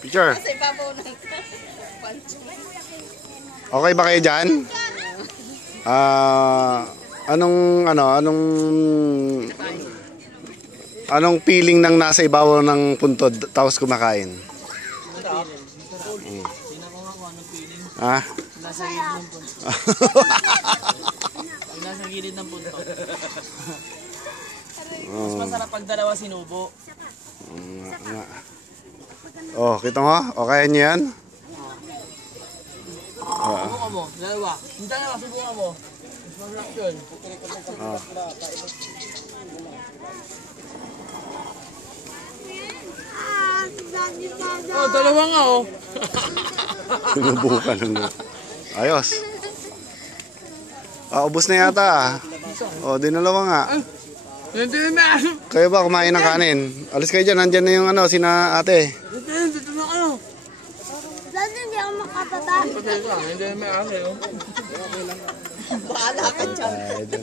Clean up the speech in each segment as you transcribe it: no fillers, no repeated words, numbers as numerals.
Picture. Kasi babaw ng pancho. Okay ba kayo dyan? Anong feeling ng nasa ibabaw ng puntod tapos kumakain? Tingnan ko nga kung anong feeling. Ha? Nasa gilid ng punto. Nasa gilid ng punto. Mas masarap pag dalawa sinubo. Oh, kita mo? Okay niyo yan? Subukan mo, dalawa. Yung dalawa, subukan mo. Mas masarap yun. Oh, dalawa nga oh. Sinubukan lang. Ayos. Ubos na yata. Oh, dinalawa nga. Dito na. Kayo ba kumain ng kanin? Alis kayo dyan, nandyan na yung sina ate. Dito na kayo. Dati hindi ako makatata. Hindi na may ate oh. Bahala ka dyan. Ay, dyan.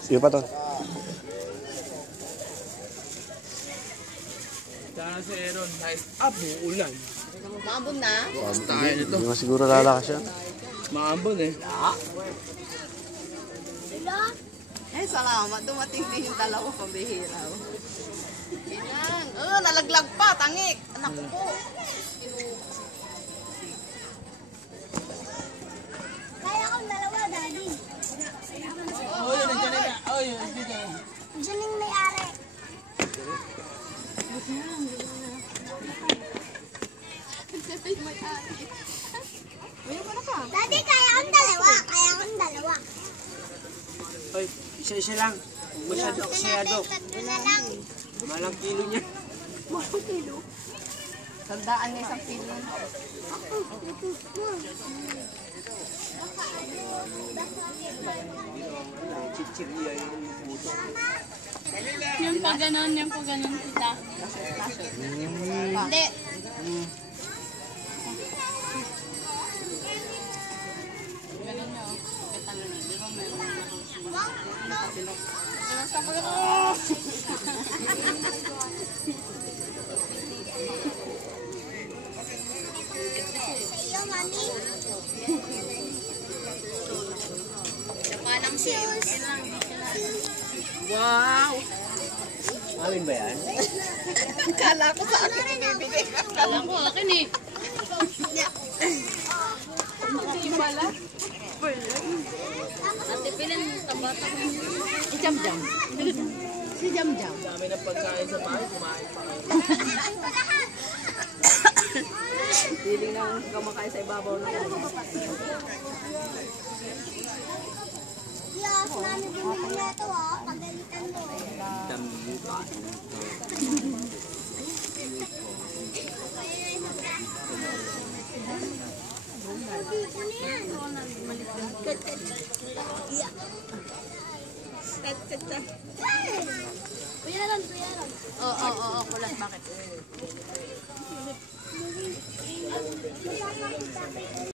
Sige pa to. Sana si Aaron, nice. Uulan. Maambon na. Tayo nito. Hindi mo siguro lalakas yan. Maambon eh. Eh, salamat. Dumating din yung dalawa pambihira. Inang. Nalaglag pa. Tangik. Anak ko. Kaya akong dalawa, Daddy. Oh, yun, nandiyan na. Oh, yun, nandiyan. Diyan yung may-ari. Daddy, kaya akong dalawa. Kaya akong dalawa. Hoy, isa-isa lang. Masyado masyado. Tatlo na lang. Malang kilo niya. Tandaan niya isang pilo. Yung pag ganon kita. Hindi. Ganon nyo. Katalo na. Di ba meron na Sa iyo, Mami. Palang shoes. Wow! Amin ba yan? Kala ko sa akin ibibigay ka. Alam ko, akin eh. Hindi pala. Ate, pilin tabata ko. Si Jam-Jam. Si Jam-Jam. Dami ng pagkain sa bahay, kumain pa kayo. Piling ng kamakain sa ibabaw na yan. Yes, Mami, bumili na ito, oh. Pagalitan mo. Kuya lang, kuya lang. Oo, kulat. Bakit?